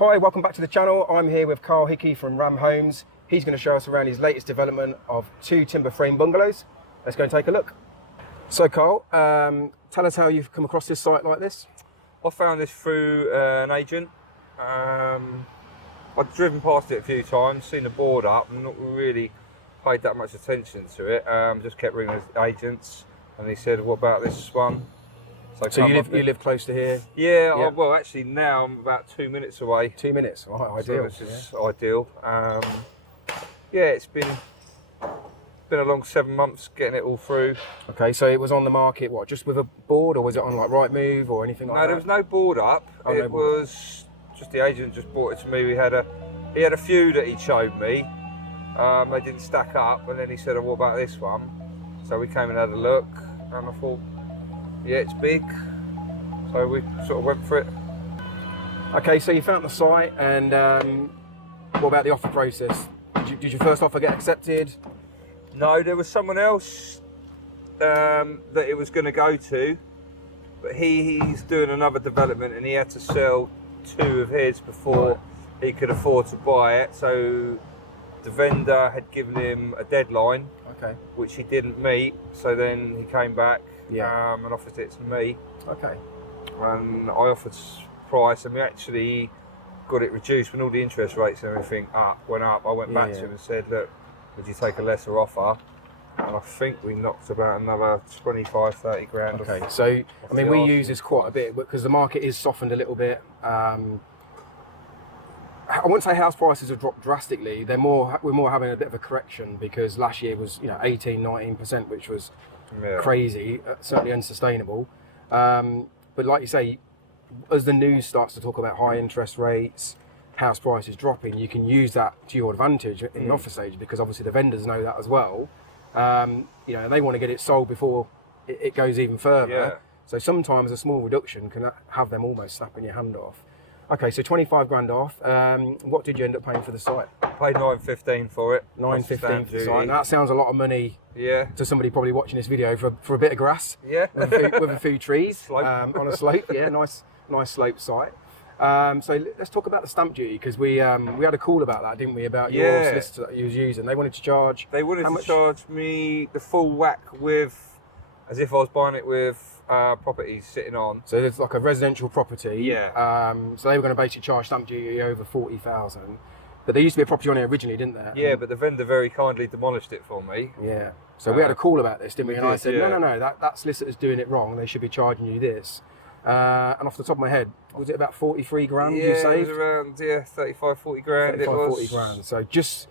Hi, welcome back to the channel. I'm here with Carl Hickey from Ram Homes. He's going to show us around his latest development of 2 timber frame bungalows. Let's go and take a look. So Carl, tell us how you've come across this site like this. I found this through an agent. I'd driven past it a few times, seen the board up and not really paid that much attention to it. Just kept ringing the agents and he said, what about this one? So you live close to here? Yeah. Well, actually now I'm about 2 minutes away. 2 minutes, right, ideal. So this is ideal. Yeah, it's been a long 7 months getting it all through. Okay, so it was on the market, what, just with a board, or was it on like Rightmove or anything like that? No, there was no board up. Oh, it was just the agent just brought it to me. He had a few that he showed me. They didn't stack up, and then he said, oh, what about this one? So we came and had a look, and I thought, yeah, it's big. So we sort of went for it. Okay, so you found the site, and what about the offer process? Did your first offer get accepted? No, there was someone else that it was going to go to, but he's doing another development and he had to sell 2 of his before he could afford to buy it. So the vendor had given him a deadline, which he didn't meet. So then he came back and offered it to me. Okay. And I offered price, and we actually got it reduced when all the interest rates and everything went up. I went back to him and said, look, would you take a lesser offer? And I think we knocked about another 25, 30 grand. Okay, so I mean, we use this quite a bit because the market is softened a little bit. I wouldn't say house prices have dropped drastically. We're more having a bit of a correction because last year was 18, 19%, which was crazy, certainly unsustainable. But like you say, as the news starts to talk about high interest rates, house prices dropping, you can use that to your advantage in the offer stage, because obviously the vendors know that as well. They want to get it sold before it goes even further. Yeah. So sometimes a small reduction can have them almost snapping your hand off. Okay, so 25 grand off. What did you end up paying for the site? I paid $9.15 for it. $9.15 for the site. Now that sounds a lot of money to somebody probably watching this video for a bit of grass. Yeah. with a few trees on a slope. Yeah, nice slope site. So let's talk about the stamp duty, because we had a call about that, didn't we? About your solicitor that you was using. They wanted to charge. They wanted to charge me the full whack as if I was buying it with properties sitting on. So it's like a residential property. Yeah. So they were going to basically charge stamp duty over 40,000. But there used to be a property on it originally, didn't there? Yeah, but the vendor very kindly demolished it for me. Yeah. So we had a call about this, didn't we? And I said, no, that solicitor's doing it wrong. They should be charging you this. And off the top of my head, was it about 43 grand you saved? It was around 35, 40 grand. 40 grand. So just,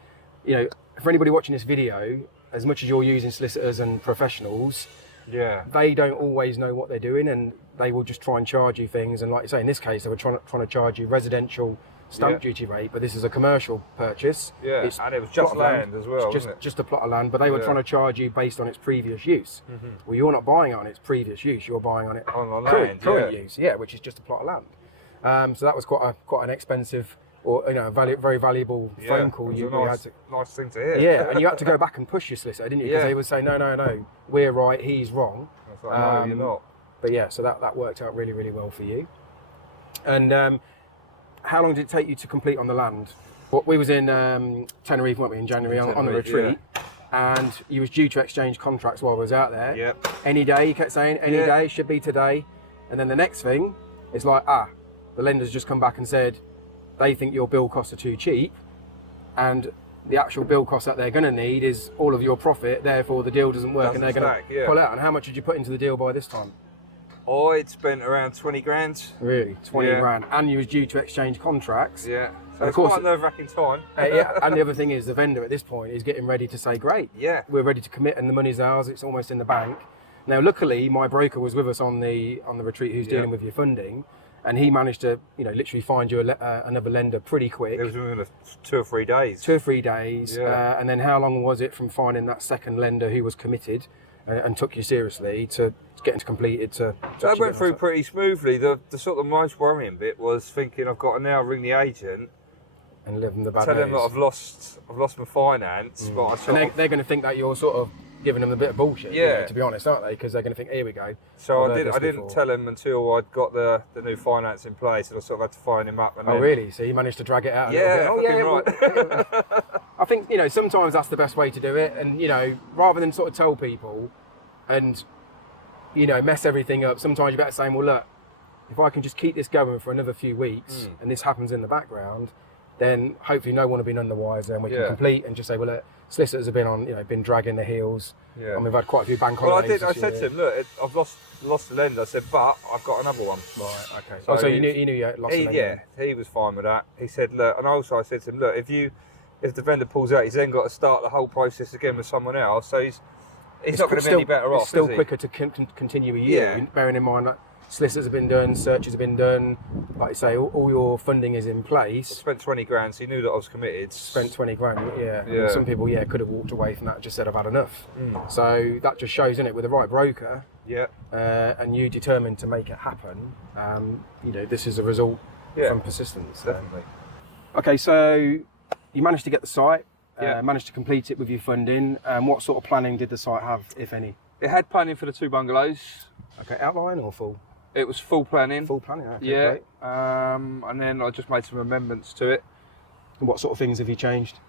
for anybody watching this video, as much as you're using solicitors and professionals, they don't always know what they're doing, and they will just try and charge you things. And like you say, in this case, they were trying to charge you residential stamp duty rate, but this is a commercial purchase. Yeah, and it was just land as well, just a plot of land, but they were trying to charge you based on its previous use. Well, you're not buying on its previous use, you're buying on it current use, which is just a plot of land. So that was quite an expensive, or very valuable phone call. Nice thing to hear. Yeah, and you had to go back and push your solicitor, didn't you? Because they would say, no, we're right, he's wrong. I was like, no, you're not. But yeah, so that worked out really, really well for you. And how long did it take you to complete on the land? Well, we was in Tenerife, weren't we, in January on the retreat, and you was due to exchange contracts while I was out there. Yep. Any day, you kept saying, any day, should be today. And then the next thing is like, the lender's just come back and said they think your bill costs are too cheap, and the actual bill cost that they're going to need is all of your profit, therefore the deal doesn't work and they're going to pull out. And how much did you put into the deal by this time? I'd spent around 20 grand. Really? 20 grand. And you was due to exchange contracts. Yeah. So it's quite a nerve-wracking time. And the other thing is, the vendor at this point is getting ready to say, great, we're ready to commit and the money's ours, it's almost in the bank. Now, luckily, my broker was with us on the retreat who's dealing with your funding, and he managed to, literally find you another lender pretty quick. It was within 2 or 3 days. 2 or 3 days. And then how long was it from finding that second lender who was committed and took you seriously to getting completed? So that went through pretty smoothly. The sort of most worrying bit was thinking I've got to now ring the agent and live in the bad tell days. them that I've lost my finance. But they're going to think that you're sort of giving them a bit of bullshit. Yeah. You know, to be honest, aren't they? Because they're going to think, here we go. So I've I heard this didn't before. tell him until I'd got the new finance in place, and I sort of had to phone him up. And Oh, then, really? So you managed to drag it out a Yeah, little bit? fucking right. Well, I think, you know, sometimes that's the best way to do it. And, you know, rather than sort of tell people and, you know, mess everything up, sometimes you're better saying, well, look, if I can just keep this going for another few weeks and this happens in the background, then hopefully no one will be none the wiser and we can complete and just say, well, look, solicitors have been on, you know, been dragging their heels. Yeah. And we've had quite a few bank Well, holidays. I said to him, look, I've lost the lender. I said, but I've got another one. Right, okay. So So you knew you had lost the lender. Yeah, he was fine with that. He said, look, and also I said to him, look, if the vendor pulls out, he's then got to start the whole process again with someone else. So he's not going to be any better off. It's still is he? quicker to continue a year, bearing in mind that solicitors have been done, searches have been done, like I say, all your funding is in place. I spent 20 grand, so he knew that I was committed. Spent 20 grand, yeah. I Yeah. mean, some people, could have walked away from that and just said, I've had enough. So that just shows, innit, with the right broker, Yeah. and you determined to make it happen, you know, this is a result from persistence. Definitely. Okay, so you managed to get the site, Yeah. managed to complete it with your funding. What sort of planning did the site have, if any? It had planning for the 2 bungalows. Okay, outline or full? It was full planning. Full planning, okay, Yeah. great. And then I just made some amendments to it. And what sort of things have you changed?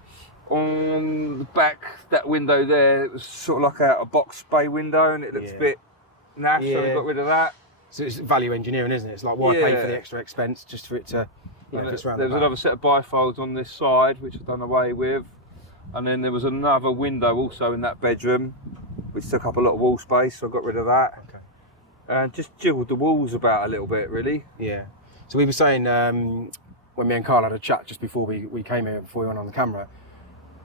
On the back, that window there, it was sort of like a box bay window, and it looked a bit naff, so we got rid of that. So it's value engineering, isn't it? It's like, why pay for the Yeah. extra expense just for it to, And if it's round there the was back? another set of bifolds on this side, which I've done away with. And then there was another window also in that bedroom, which took up a lot of wall space, so I got rid of that. Okay. And just jiggled the walls about a little bit, really. Yeah. So we were saying, when me and Carl had a chat just before we came here, before we went on the camera,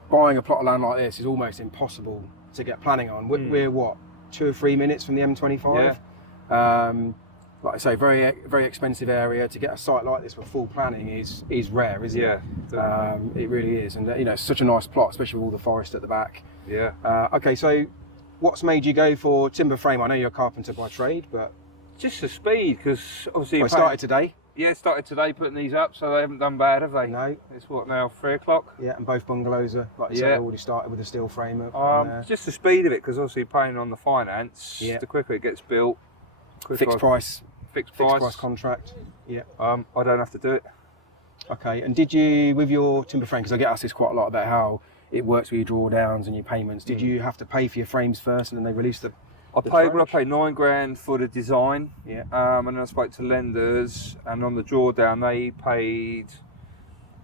buying a plot of land like this is almost impossible to get planning on. We're what, 2 or 3 minutes from the M25? Like I say, very very expensive area. To get a site like this with full planning is rare, isn't it? Yeah. It really is. And you know, it's such a nice plot, especially with all the forest at the back. Yeah. Okay, so what's made you go for timber frame? I know you're a carpenter by trade, but Just the speed, because obviously... I started today. Yeah, started today putting these up, so they haven't done bad, have they? No. It's what now, 3 o'clock? Yeah, and both bungalows are, like you said, already started with a steel frame up. Just the speed of it, because obviously paying on the finance, the quicker it gets built, fixed price price contract. Yeah. I don't have to do it. Okay, and did you, with your timber frame, because I get asked this quite a lot about how it works with your drawdowns and your payments, did you have to pay for your frames first and then they released the I paid 9 grand for the design. Yeah. And then I spoke to lenders, and on the drawdown they paid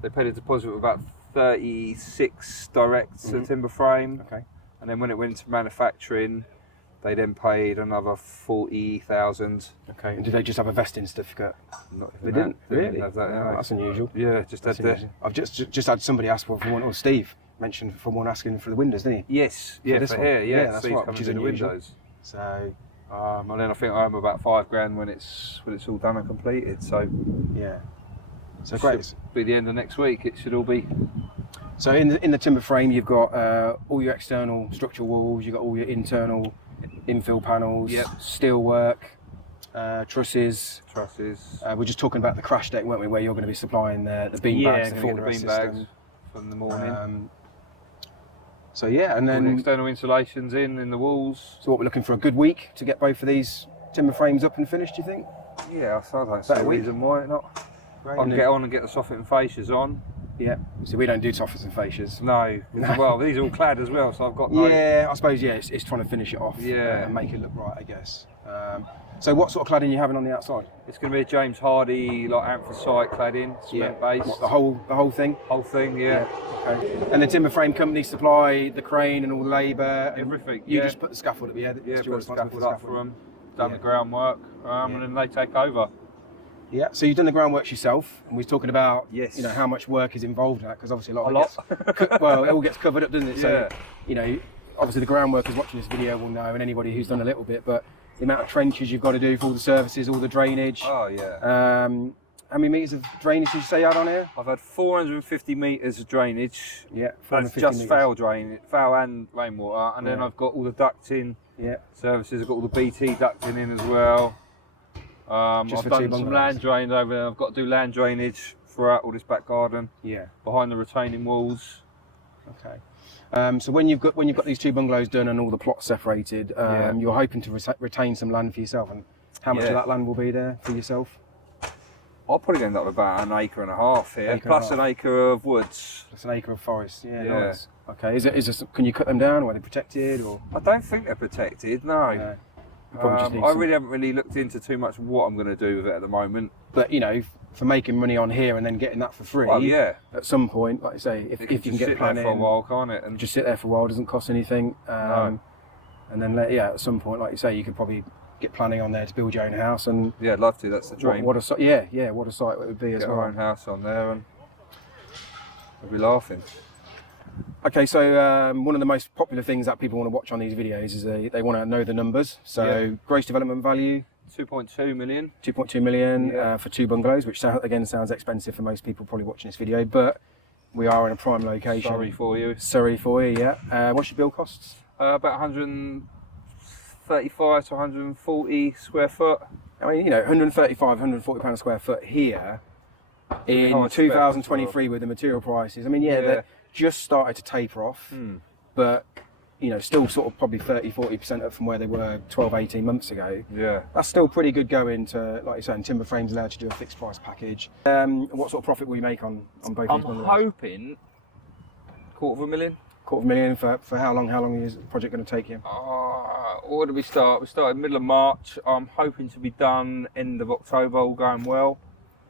a deposit of about 36 direct to the timber frame. Okay. And then when it went to manufacturing, they then paid another 40,000. Okay, and did they just have a vesting certificate? Not They even didn't? that. They Really? didn't have that, Oh, that's unusual. Yeah, just had That's the... unusual. I've just had somebody ask for one, or Steve mentioned for one asking for the windows, didn't he? Yes, yeah, this for one? here, Yeah, yeah, that's these right, come which is in the unusual. windows. So, And then I think I owe them about 5 grand when it's all done and completed. So yeah. So great. should be the end of next week. It should all be. So in the timber frame, you've got all your external structural walls, you've got all your internal infill panels, steel work, trusses. We're just talking about the crash deck, weren't we, where you're going to be supplying the beam bags, the the forward beam bags from the morning. So yeah, and All the then external insulations in the walls. so what we're looking for a good week to get both of these timber frames up and finished, do you think? Yeah, I don't see a week. reason why not. Great. I can get on and get the soffit and fascias on. Yeah. So we don't do toffers and fascias. No, well, these are all clad as well, so I've got no... Yeah, I suppose, it's trying to finish it off and make it look right, I guess. So what sort of cladding are you having on the outside? It's going to be a James Hardy, like anthracite cladding, cement based. What, the whole thing? Whole thing, yeah. Okay. And the timber frame company supply the crane and all the labour? Everything, You just put the scaffold up, Yeah, it's your put the responsibility scaffold up for them, done the groundwork, and then they take over. Yeah, so you've done the groundworks yourself, and we're talking about Yes. you know how much work is involved in that, because obviously a A lot of it gets, well, it all gets covered up, doesn't it? So Yeah. you know, obviously the groundworkers watching this video will know, and anybody who's done a little bit, but the amount of trenches you've got to do for all the services, all the drainage. Oh yeah. How many metres of drainage did you say you had on here? I've had 450 metres of drainage. Yeah, That's 450 just metres. foul and rainwater, and then I've got all the ducting Yeah. services. I've got all the BT ducting in as well. I've Just for done 2 some bungalows? land drain over there. I've got to do land drainage throughout all this back garden, Yeah. behind the retaining walls. Okay. So when you've got these 2 bungalows done and all the plots separated, you're hoping to retain some land for yourself. And how much of that land will be there for yourself? I'll probably end up with about 1.5 acres here, plus an acre of woods. Plus an acre of forest. Yeah, nice. Okay. Can you cut them down, or are they protected? Or I don't think they're protected. No. I really haven't looked into too much what I'm going to do with it at the moment. But you know, for making money on here and then getting that for free. Well, yeah. At some point, like I say, if you can get planning for a while, can't it? And just sit there for a while, doesn't cost anything. No. And then at some point, like you say, you could probably get planning on there to build your own house. And yeah, I'd love to. That's the dream. What a site it would be as well. Get our own house on there, and we'll be laughing. Okay, so one of the most popular things that people want to watch on these videos is they want to know the numbers. So gross development value. 2.2 million. 2.2 million for 2 bungalows, which again sounds expensive for most people probably watching this video, but we are in a prime location. Surrey for you, yeah. What's your build costs? About 135 to 140 square foot. I mean, 135, 140 pounds a square foot here in 2023 with the material prices. I mean, they're just started to taper off, but still sort of probably 30-40% up from where they were 12-18 months ago. Yeah. That's still pretty good going to, like you say, timber frames allowed to do a fixed price package. What sort of profit will you make on both these bungalows? I'm hoping $250,000. $250,000 for how long? How long is the project going to take you? Where did we start? We started middle of March. I'm hoping to be done end of October, all going well.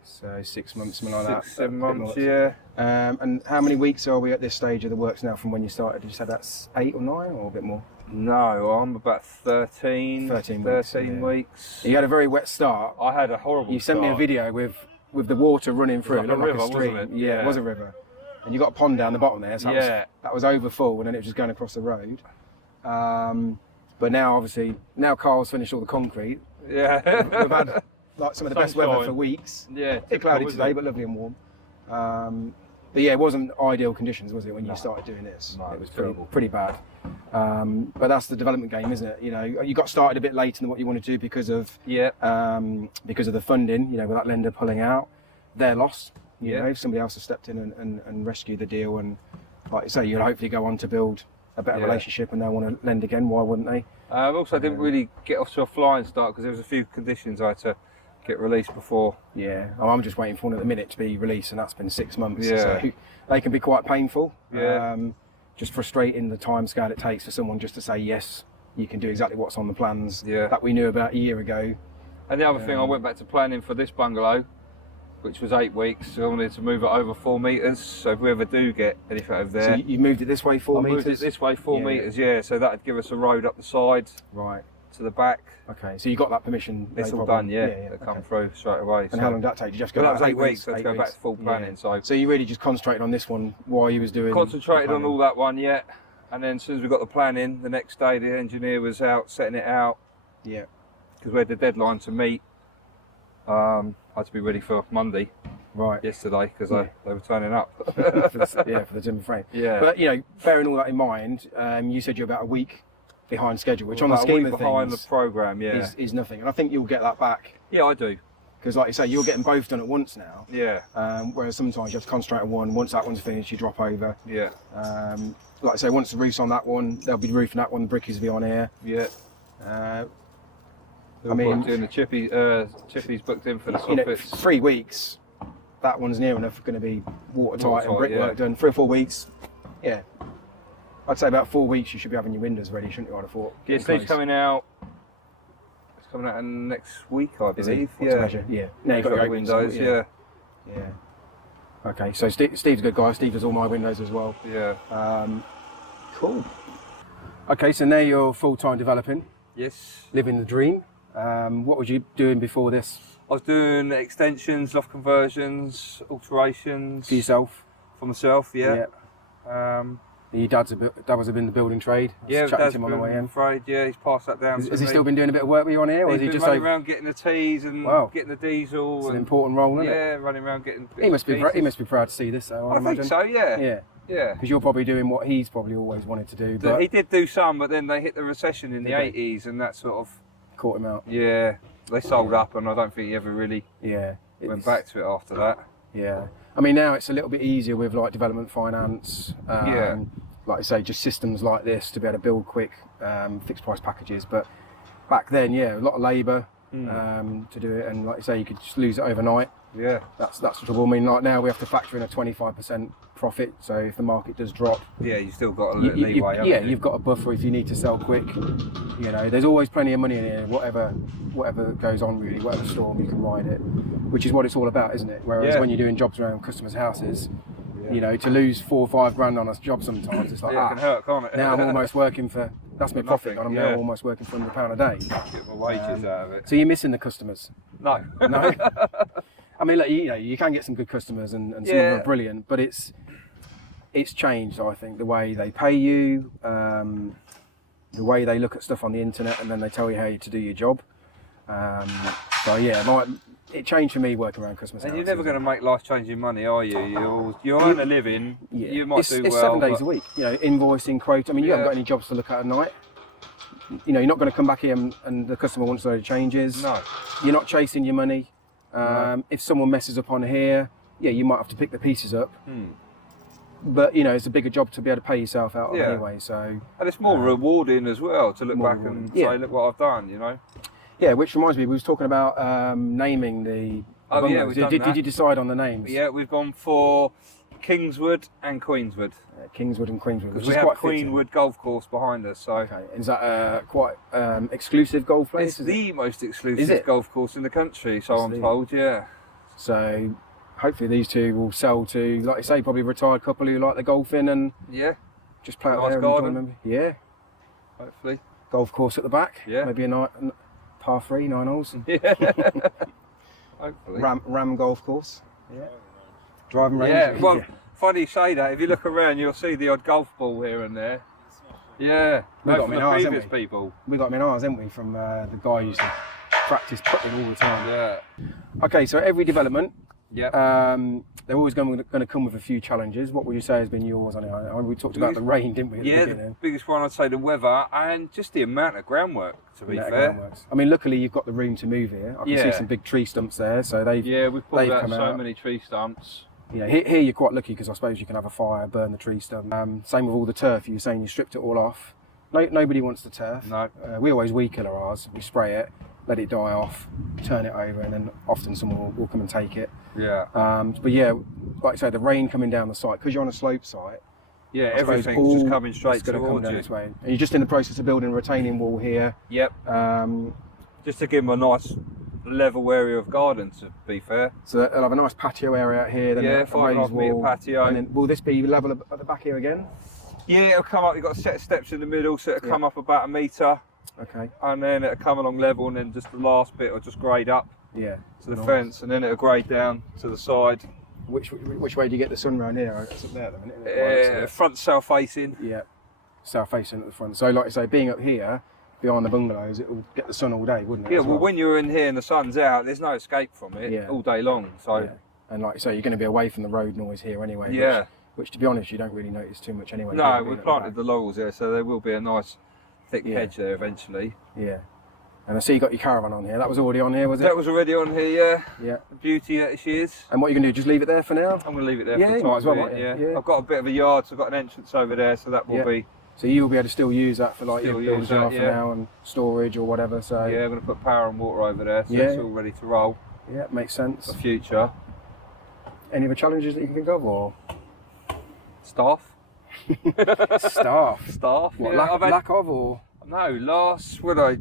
So 6 months, something like that. 7 months, yeah. And how many weeks are we at this stage of the works now from when you started? Did you say that's 8 or 9 or a bit more? No, I'm about 13 weeks. You had a very wet start. I had a horrible You sent me a video with the water running through. It looked like a stream. Wasn't it? Yeah, it was a river. And you got a pond down the bottom there, so that was over full, and then it was just going across the road. But now, obviously, Carl's finished all the concrete. Yeah. We've had like some of the best weather for weeks. Yeah. A bit cloudy today, but lovely and warm. But yeah, it wasn't ideal conditions, was it, when you started doing this? No, it was pretty bad. But that's the development game, isn't it? You got started a bit later than what you wanted to because of the funding. With that lender pulling out, their loss. If somebody else has stepped in and rescued the deal, and like you say, you'll hopefully go on to build a better relationship, and they'll want to lend again. Why wouldn't they? Also, I didn't really get off to a flying start because there was a few conditions I had to get released before. Yeah, I'm just waiting for one at the minute to be released, and that's been 6 months. Yeah. So they can be quite painful. Yeah. Just frustrating the time scale it takes for someone just to say yes, you can do exactly what's on the plans that we knew about a year ago. And the other thing, I went back to planning for this bungalow, which was 8 weeks. So I wanted to move it over 4 metres. So if we ever do get anything over there, so you moved it this way 4 metres. I moved it this way 4 metres. Yeah. So that'd give us a road up the side. Right. To the back. Okay, so you got that permission? It's all done, They come through straight away. And how long did that take? Did you just go that was 8 weeks, so to go back to full planning. So you really just concentrated on this one while you was doing... Concentrated on all that one, and then as soon as we got the planning, the next day the engineer was out setting it out. Yeah. Because we had the deadline to meet. I had to be ready for Monday. Right. Yesterday, because they were turning up. for the timber frame. Yeah. But bearing all that in mind, you said you're about a week behind schedule, which on the scheme of things behind the program, is nothing. And I think you'll get that back. Yeah, I do. Because like you say, you're getting both done at once now. Yeah. Whereas sometimes you have to concentrate on one. Once that one's finished, you drop over. Yeah. Like I say, once the roof's on that one, they'll be roofing that one. The brickies will be on here. Yeah. I mean, doing the chippies booked in for the soffits. 3 weeks. That one's near enough going to be watertight and brickwork done. 3 or 4 weeks. Yeah. I'd say about 4 weeks you should be having your windows ready, shouldn't you? I'd have thought. Yeah, Steve's coming out. It's coming out next week, I believe. Yeah. Now you've got your windows. Yeah. Okay, so Steve's a good guy. Steve does all my windows as well. Yeah. Cool. Okay, so now you're full-time developing. Yes. Living the dream. What was you doing before this? I was doing extensions, loft conversions, alterations. For yourself? For myself, yeah. Your dad was in the building trade. Dad's been on the way in. He's passed that down. Has he still been doing a bit of work with you on here, or is he just running around getting the teas and getting the diesel? It's an important role, isn't it? Yeah, running around getting. He must be proud to see this, though. I imagine. Think so. Yeah. Because you're probably doing what he's probably always wanted to do. But he did do some, but then they hit the recession in the 80s, and that sort of caught him out. Yeah, they sold up, and I don't think he ever really went back to it after that. Yeah. I mean, now it's a little bit easier with like development finance. like I say, just systems like this to be able to build quick fixed price packages. But back then, yeah, a lot of labour to do it, and like I say, you could just lose it overnight. Yeah, that's the trouble. I mean, like now we have to factor in a 25% profit, so if the market does drop, yeah, you still got a little leeway. Yeah, you've got a buffer if you need to sell quick. You know, there's always plenty of money in here. Whatever goes on, really, whatever storm, you can ride it, which is what it's all about, isn't it? Whereas when you're doing jobs around customers' houses, you know, to lose 4 or 5 grand on a job sometimes, it's like, it can hurt, can't it? Now I'm almost working for, that's my profit, and I'm now almost working for £100 a day. Get my wages out of it. So you're missing the customers. No. No. I mean, like, you know, you can get some good customers, and some of them are brilliant, but it's changed, I think, the way they pay you, the way they look at stuff on the internet, and then they tell you how to do your job. So yeah, it changed for me working around customers' houses. And you're never going to make life-changing money, are you? You earn a living. Yeah. You might do well. It's 7 days a week. You know, invoicing, quote. I mean, you haven't got any jobs to look at night. You know, you're not going to come back here and the customer wants those changes. No. You're not chasing your money. If someone messes up on here, yeah, you might have to pick the pieces up. But you know, it's a bigger job to be able to pay yourself out of anyway. So, and it's more rewarding as well to look back and say, look what I've done. You know. Yeah, which reminds me, we was talking about naming the. Oh yeah, we've done that. Did you decide on the names? Yeah, we've gone for Kingswood and Queenswood. Kingswood and Queenswood. Because we have Queenwood Golf Course behind us. So. Okay, is that quite exclusive golf place? It's the most exclusive golf course in the country, so I'm told. Yeah. So. Hopefully these two will sell to, like I say, probably a retired couple who like the golfing and just play out there and enjoy them. Yeah. Hopefully. Golf course at the back. Yeah. Maybe a par 3, 9 holes. Yeah. Hopefully. Ram golf course. Yeah. Driving range. Yeah. Well, funny you say that. If you look around, you'll see the odd golf ball here and there. Yeah. We got them in ours, previous people. We got them in ours, haven't we? From the guy who used to practice putting all the time. Yeah. Okay, so every development. Yep. They're always going to come with a few challenges. What would you say has been yours on it? We talked about the rain, didn't we? At the beginning? The biggest one I'd say the weather and just the amount of groundwork. To be fair, I mean, luckily you've got the room to move here. I can see some big tree stumps there, so we've pulled out so many tree stumps. Yeah, here you're quite lucky because I suppose you can have a fire, burn the tree stump. Same with all the turf. You were saying you stripped it all off. Nobody wants the turf. No. We always weed killer ours. We spray it, let it die off, turn it over, and then often someone will come and take it. Yeah. But yeah, like I say, the rain coming down the site, because you're on a slope site. Yeah, everything's just coming straight towards you. This way. And you're just in the process of building a retaining wall here. Yep. Just to give them a nice level area of garden, to be fair. So they'll have a nice patio area out here. Then 5.5 metre patio. And then will this be level at the back here again? Yeah, it'll come up. You've got a set of steps in the middle, so it'll come up about 1 metre. Okay. And then it'll come along level, and then just the last bit will just grade up. Yeah. To the fence, and then it'll grade down to the side. Which way do you get the sun round here? It's up there at the minute. Front south facing. Yeah. South facing at the front. So like I say, being up here behind the bungalows, it will get the sun all day, wouldn't it? Yeah. Well, when you're in here and the sun's out, there's no escape from it all day long. So. Yeah. And like I say, you're going to be away from the road noise here anyway. Yeah. Which to be honest, you don't really notice too much anyway. No, we planted the laurels there, so there will be a nice thick hedge there eventually. Yeah. And I see you got your caravan on here. That was already on here, was it? That was already on here, yeah. Yeah. The beauty that she is. And what are you going to do? Just leave it there for now? I'm going to leave it there for the time. Might as well, yeah. I've got a bit of a yard, so I've got an entrance over there, so that will be... So you'll be able to still use that for like your building yard for now and storage or whatever, so... Yeah, I'm going to put power and water over there, so it's all ready to roll. Yeah, makes sense. For future. Any other challenges that you can think of, or...? Staff. Staff? What, lack of, or...? No,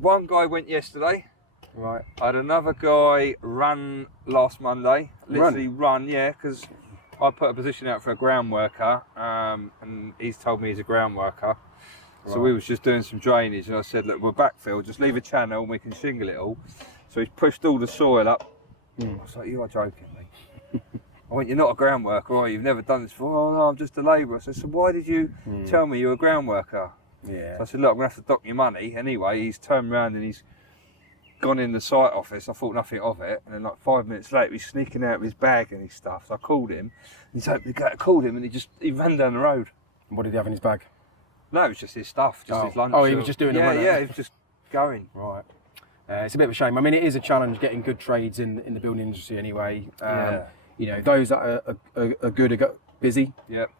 one guy went yesterday. Right. I had another guy run last Monday. Literally run, because I put a position out for a ground worker, and he's told me he's a ground worker. Right. So we was just doing some drainage, and I said, look, we're backfill, just leave a channel and we can shingle it all. So he's pushed all the soil up. I was like, you are joking me. I went, you're not a ground worker, are you? You've never done this before. Oh no, I'm just a labourer. So I said, why did you tell me you're a ground worker? Yeah. So I said, look, I'm going to have to dock your money. Anyway, he's turned around and he's gone in the site office. I thought nothing of it. And then like 5 minutes later, he's sneaking out of his bag and his stuff. So I called him. He's opened the gate. I called him and he ran down the road. What did he have in his bag? No, it was just his stuff, just his lunch. Oh, he was just doing the run. Yeah, he was just going. Right. It's a bit of a shame. I mean, it is a challenge getting good trades in the building industry anyway. You know, those that are good are busy. Yep.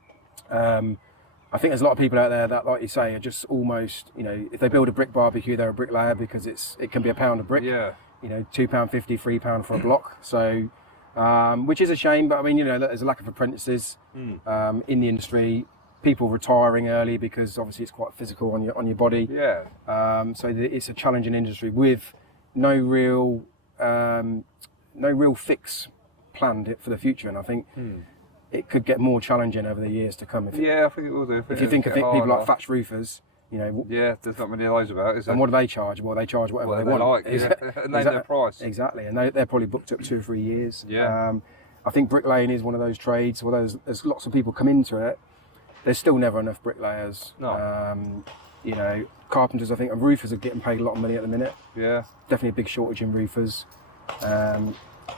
I think there's a lot of people out there that, like you say, are just almost, you know, if they build a brick barbecue, they're a bricklayer because it can be £1 a brick. Yeah. You know, £2.50, £3 for a block. So, which is a shame, but I mean, you know, there's a lack of apprentices in the industry. People retiring early because obviously it's quite physical on your body. Yeah. So it's a challenging industry with no real fix planned for the future, and I think it could get more challenging over the years to come. I think it will do. If you think of people like thatch roofers, you know. Yeah, there's not many of those about, is there? And what do they charge? Well, they charge whatever they want. Like, and name their price. Exactly, and they're probably booked up 2 or 3 years. Yeah. I think bricklaying is one of those trades. Although there's lots of people come into it, there's still never enough bricklayers. No. You know, carpenters, I think, and roofers are getting paid a lot of money at the minute. Yeah. Definitely a big shortage in roofers.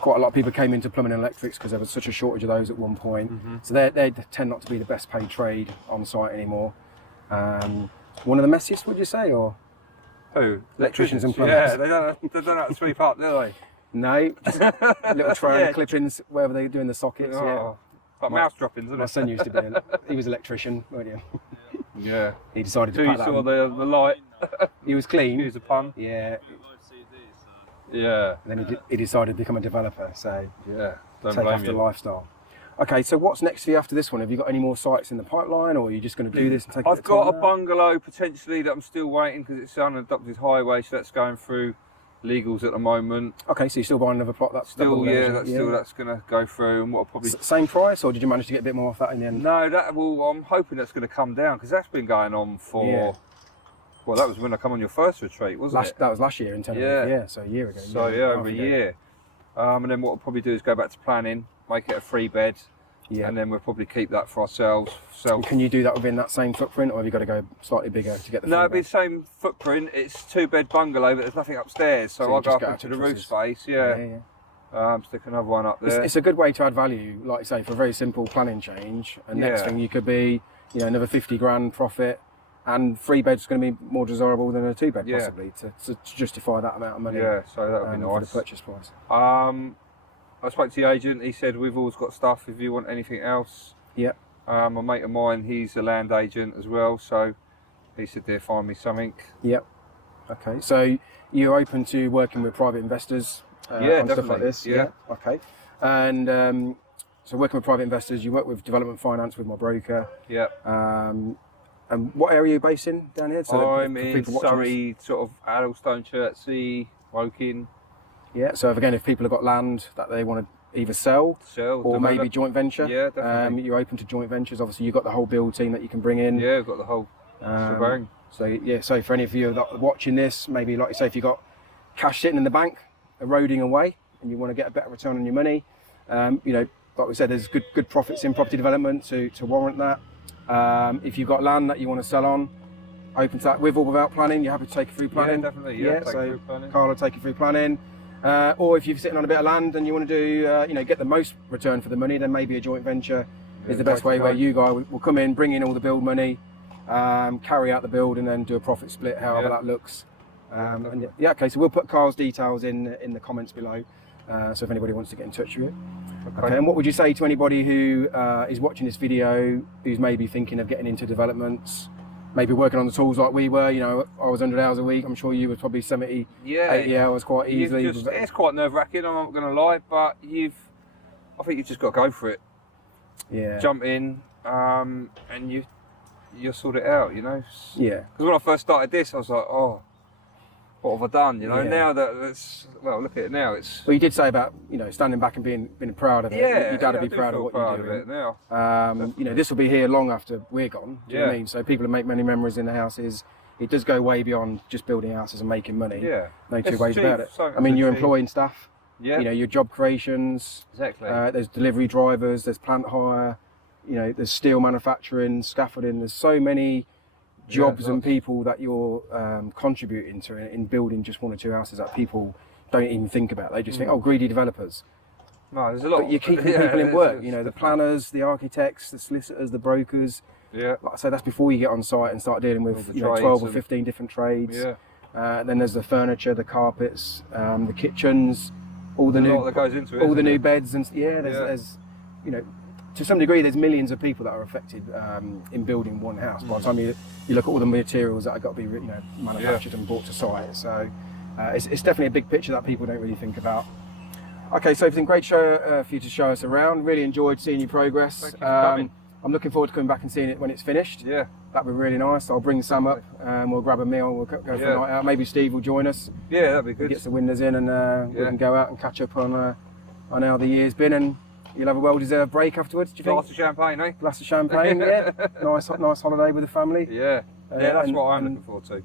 Quite a lot of people came into plumbing and electrics because there was such a shortage of those at one point. So they tend not to be the best paid trade on site anymore. One of the messiest, would you say, or? Who? Electricians and plumbers. Yeah, they don't know how to sweep up, do they? No, just little trail clippings wherever they're doing the sockets. Oh, like mouse droppings, isn't it? My son used to be he was an electrician, weren't you? Yeah. He decided to Until pack you that saw on. the light. He was clean. Use a pun. Yeah. Yeah. And then he decided to become a developer, so Yeah. Don't take blame after you. lifestyle. Okay, so what's next for you after this one? Have you got any more sites in the pipeline, or are you just going to do this and take I've got a bungalow potentially that I'm still waiting because it's an unadopted highway, so that's going through legals at the moment. Okay, so you're still buying another plot? That's Still, double yeah, those, that's going to go through, and what I'll probably. Same price, or did you manage to get a bit more off that in the end? No, I'm hoping that's going to come down because that's been going on for. Yeah. Well, that was when I come on your first retreat, wasn't it? That was last year in Tenerife, yeah, so a year ago. So over a year. And then what we'll probably do is go back to planning, make it a 3-bed, and then we'll probably keep that for ourselves. And can you do that within that same footprint, or have you got to go slightly bigger to get the? No, it'll be the same footprint. It's 2-bed bungalow, but there's nothing upstairs, so I'll go up into the roof space. Stick another one up there. It's a good way to add value, like I say, for a very simple planning change. And next thing you could be, you know, another 50 grand profit. And 3 beds going to be more desirable than a 2-bed, possibly, to justify that amount of money. Yeah, so that would be nice. For the purchase price. I spoke to the agent. He said we've always got stuff if you want anything else. Yeah. A mate of mine, he's a land agent as well, so he said they'll find me something. Yep. Okay, so you're open to working with private investors on definitely. stuff like this? Yeah. Okay. And so working with private investors, you work with development finance with my broker. Yeah. And what area are you based in down here? So I'm in Surrey, sort of Addlestone, Chertsey, Woking. Yeah, so again, if people have got land that they want to either sell or maybe joint venture, definitely. You're open to joint ventures. Obviously, you've got the whole build team that you can bring in. Yeah, we've got the whole shebang. So for any of you that are watching this, maybe like you say, if you've got cash sitting in the bank, eroding away, and you want to get a better return on your money, you know, like we said, there's good profits in property development to warrant that. If you've got land that you want to sell on, open to that with or without planning. You're happy to take it through planning? Yeah, definitely. So Carl will take you through planning. Or if you're sitting on a bit of land and you want to do, get the most return for the money, then maybe a joint venture is the best way. Where you guys will come in, bring in all the build money, carry out the build, and then do a profit split, however that looks. Okay. So we'll put Carl's details in the comments below. So if anybody wants to get in touch with you. Okay. And what would you say to anybody who is watching this video, who's maybe thinking of getting into developments, maybe working on the tools like we were? You know, I was 100 hours a week. I'm sure you were probably 70, 80 hours quite easily. It's quite nerve-wracking, I'm not going to lie, but I think you've just got to go for it. Yeah. Jump in, and you'll sort it out, you know? Yeah. Because when I first started this, I was like, oh, what have I done? You know, now look at it now. Well, you did say about, you know, standing back and being proud of it. Yeah, you've got to be proud of what you're doing. It now. You know, this will be here long after we're gone. Do you know what I mean? So people will make many memories in the houses. It does go way beyond just building houses and making money. Yeah. No two ways about it. I mean, you're employing staff. Yeah. You know, your job creations. Exactly. There's delivery drivers. There's plant hire. You know, there's steel manufacturing, scaffolding. There's so many jobs and people that you're contributing to in building just 1 or 2 houses that people don't even think about. They just think, oh, greedy developers. No, there's a lot. But you're keeping people in work. You know, the planners, the architects, the solicitors, the brokers. Yeah. Like I say, that's before you get on site and start dealing with 12 or 15 different trades. Yeah. Then there's the furniture, the carpets, the kitchens, all the lot that goes into it, all the new beds, and there's you know, to some degree, there's millions of people that are affected in building one house. By the time you look at all the materials that have got to be manufactured and brought to site, so it's definitely a big picture that people don't really think about. Okay, so it's been a great show for you to show us around. Really enjoyed seeing your progress. Thank you for coming. I'm looking forward to coming back and seeing it when it's finished. Yeah. That'd be really nice. I'll bring Sam up and we'll grab a meal and we'll go for a night out. Maybe Steve will join us. Yeah, that'd be good. Get some windows in and we can go out and catch up on how the year's been, and you'll have a well-deserved break afterwards, do you think? Glass of champagne, eh? Glass of champagne, yeah. Nice holiday with the family. Yeah, that's what I'm looking forward to.